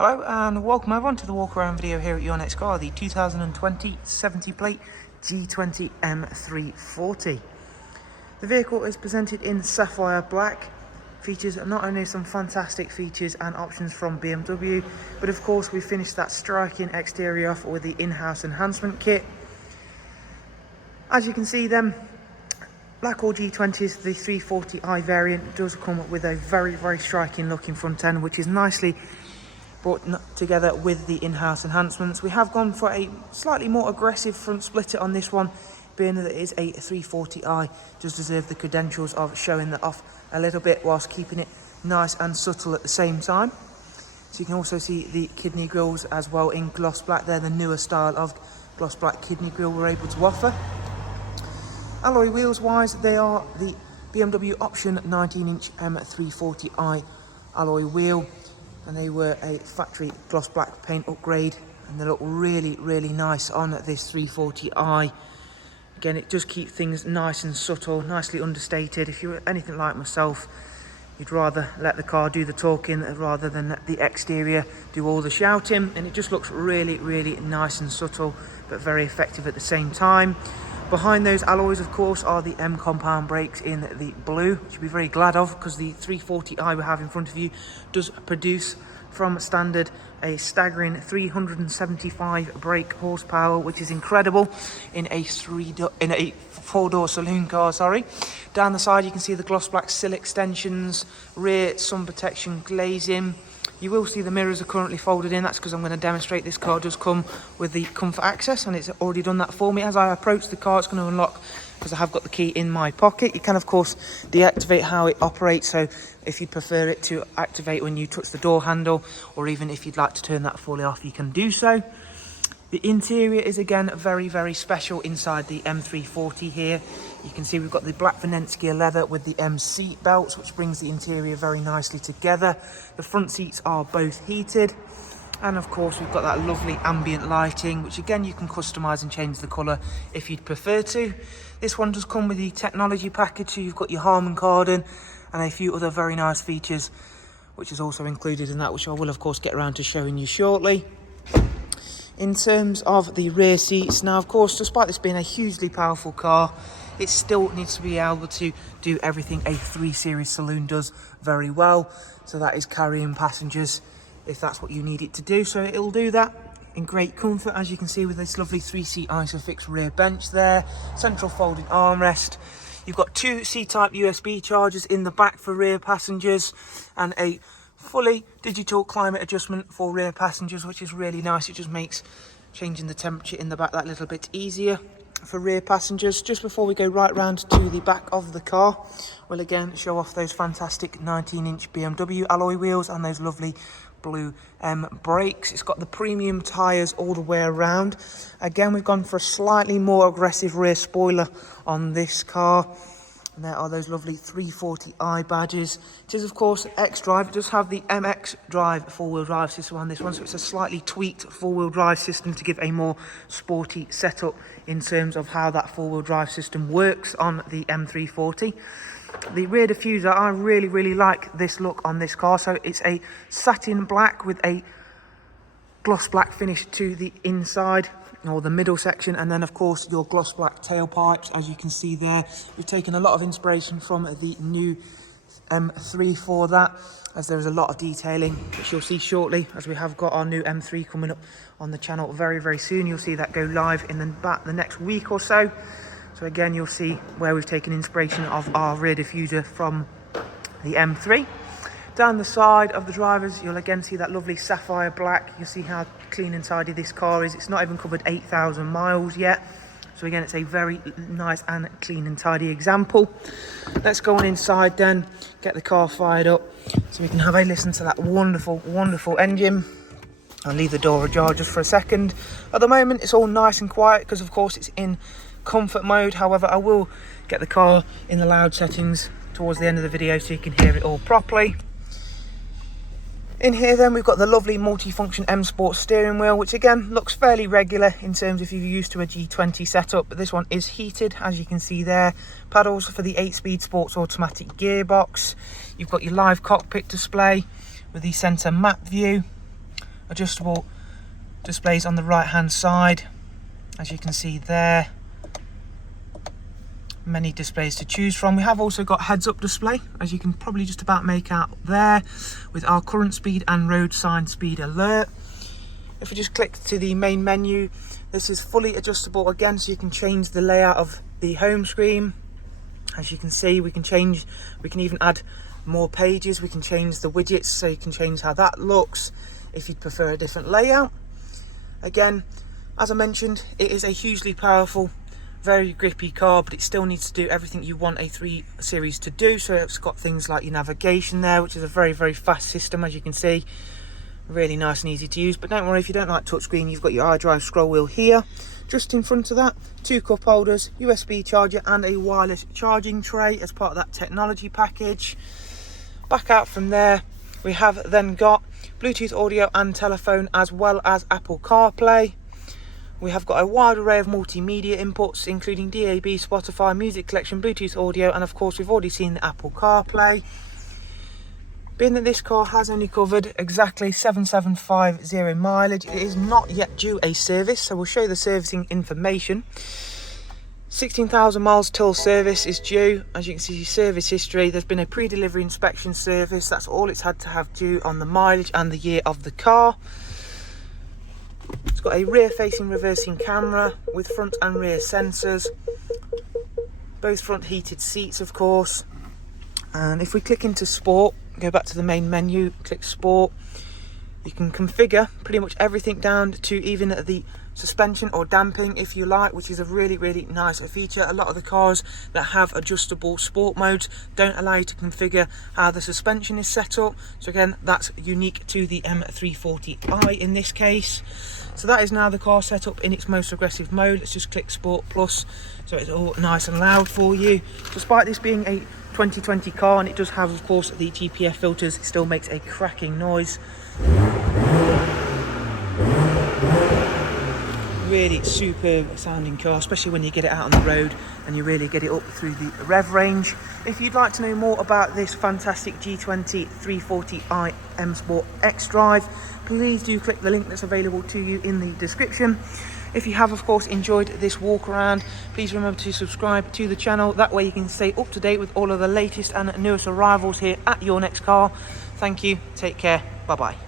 Hello and welcome everyone to the walk around video here at your next car, the 2020 70 plate G20 M340. The vehicle is presented in sapphire black, features not only some fantastic features and options from BMW, but of course we finished that striking exterior off with the in-house enhancement kit. As you can see then, black or G20s, the 340i variant does come with a very striking looking front end, which is nicely brought together with the in-house enhancements. We have gone for a slightly more aggressive front splitter on this one, being that it is a 340i, does deserve the credentials of showing that off a little bit whilst keeping it nice and subtle at the same time. So you can also see the kidney grills as well in gloss black. They're the newer style of gloss black kidney grill we're able to offer. Alloy wheels wise, they are the BMW option 19-inch M340i alloy wheel, and they were a factory gloss black paint upgrade, and they look really nice on this 340i. Again, it does keep things nice and subtle, nicely understated. If you're anything like myself, you'd rather let the car do the talking rather than let the exterior do all the shouting, and it just looks really nice and subtle but very effective at the same time. Behind those alloys, of course, are the M compound brakes in the blue, which you'll be very glad of, because the 340i we have in front of you does produce from standard a staggering 375 brake horsepower, which is incredible in a four-door saloon car. Down the side you can see the gloss black sill extensions, rear sun protection glazing. You will see the mirrors are currently folded in. That's because I'm going to demonstrate this car does come with the comfort access, and it's already done that for me. As I approach the car, it's going to unlock because I have got the key in my pocket. You can of course deactivate how it operates, so if you prefer it to activate when you touch the door handle, or even if you'd like to turn that fully off, you can do so. The interior is again very special inside the M340 here. You can see we've got the black Venezia leather with the M seat belts, which brings the interior very nicely together. The front seats are both heated, and of course we've got that lovely ambient lighting, which again you can customize and change the color if you'd prefer to. This one does come with the technology package, so you've got your Harman Kardon and a few other very nice features, which is also included in that, which I will of course get around to showing you shortly. In terms of the rear seats, now of course, despite this being a hugely powerful car, it still needs to be able to do everything a 3 Series saloon does very well. So that is carrying passengers if that's what you need it to do. So it'll do that in great comfort, as you can see with this lovely 3-seat ISOFIX rear bench there, central folding armrest. You've got 2 C-type USB chargers in the back for rear passengers, and a fully digital climate adjustment for rear passengers, which is really nice. It just makes changing the temperature in the back that little bit easier for rear passengers. Just before we go right round to the back of the car, we'll again show off those fantastic 19-inch BMW alloy wheels and those lovely blue brakes. It's got the premium tyres all the way around. Again, we've gone for a slightly more aggressive rear spoiler on this car. And there are those lovely 340i badges. It is of course XDRIVE. It does have the XDRIVE four-wheel drive system on this one, so it's a slightly tweaked four-wheel drive system to give a more sporty setup in terms of how that four-wheel drive system works on the M340. The rear diffuser, I really like this look on this car. So it's a satin black with a gloss black finish to the inside, or the middle section, and then of course your gloss black tailpipes, as you can see there. We've taken a lot of inspiration from the new M3 for that, as there is a lot of detailing, which you'll see shortly, as we have got our new M3 coming up on the channel very soon. You'll see that go live in the next week or so. So again, you'll see where we've taken inspiration of our rear diffuser from the M3. Down the side of the drivers, you'll again see that lovely sapphire black. You'll see how clean and tidy this car is. It's not even covered 8,000 miles yet. So again, it's a very nice and clean and tidy example. Let's go on inside then, get the car fired up so we can have a listen to that wonderful engine. I'll leave the door ajar just for a second. At the moment, it's all nice and quiet because of course it's in comfort mode. However, I will get the car in the loud settings towards the end of the video so you can hear it all properly. In here then, we've got the lovely multi-function M Sport steering wheel, which again looks fairly regular in terms of if you're used to a G20 setup, but this one is heated, as you can see there. Paddles for the 8-speed sports automatic gearbox. You've got your live cockpit display with the centre map view. adjustable displays on the right hand side, as you can see there. Many displays to choose from. We have also got heads-up display, as you can probably just about make out there, with our current speed and road sign speed alert. If we just click to the main menu, this is fully adjustable again, so you can change the layout of the home screen. As you can see, we can even add more pages, we can change the widgets, so you can change how that looks if you'd prefer a different layout. Again, as I mentioned, it is a hugely powerful, very grippy car, but it still needs to do everything you want a 3 Series to do. So it's got things like your navigation there, which is a very, very fast system, as you can see. Really nice and easy to use. But don't worry, if you don't like touchscreen, you've got your iDrive scroll wheel here. Just in front of that, 2 cup holders, USB charger and a wireless charging tray as part of that technology package. Back out from there, we have then got Bluetooth audio and telephone, as well as Apple CarPlay. We have got a wide array of multimedia inputs, including DAB, Spotify, music collection, Bluetooth audio, and of course we've already seen the Apple CarPlay. Being that this car has only covered exactly 7,750 mileage, it is not yet due a service, so we'll show you the servicing information. 16,000 miles till service is due. As you can see, service history, there's been a pre-delivery inspection service. That's all it's had to have due on the mileage and the year of the car. It's got a rear-facing reversing camera with front and rear sensors, both front heated seats of course. And if we click into sport, go back to the main menu, click sport, you can configure pretty much everything down to even the suspension or damping if you like, which is a really, really nice feature. A lot of the cars that have adjustable sport modes don't allow you to configure how the suspension is set up, so again, that's unique to the M340i in this case. So that is now the car set up in its most aggressive mode. Let's just click Sport Plus, so it's all nice and loud for you. Despite this being a 2020 car, and it does have of course the GPF filters, it still makes a cracking noise. Really superb sounding car, especially when you get it out on the road and you really get it up through the rev range. If you'd like to know more about this fantastic G20 340i M Sport XDRIVE, please do click the link that's available to you in the description. If you have of course enjoyed this walk around, please remember to subscribe to the channel. That way you can stay up to date with all of the latest and newest arrivals here at Your Next Car. Thank you, take care, bye bye.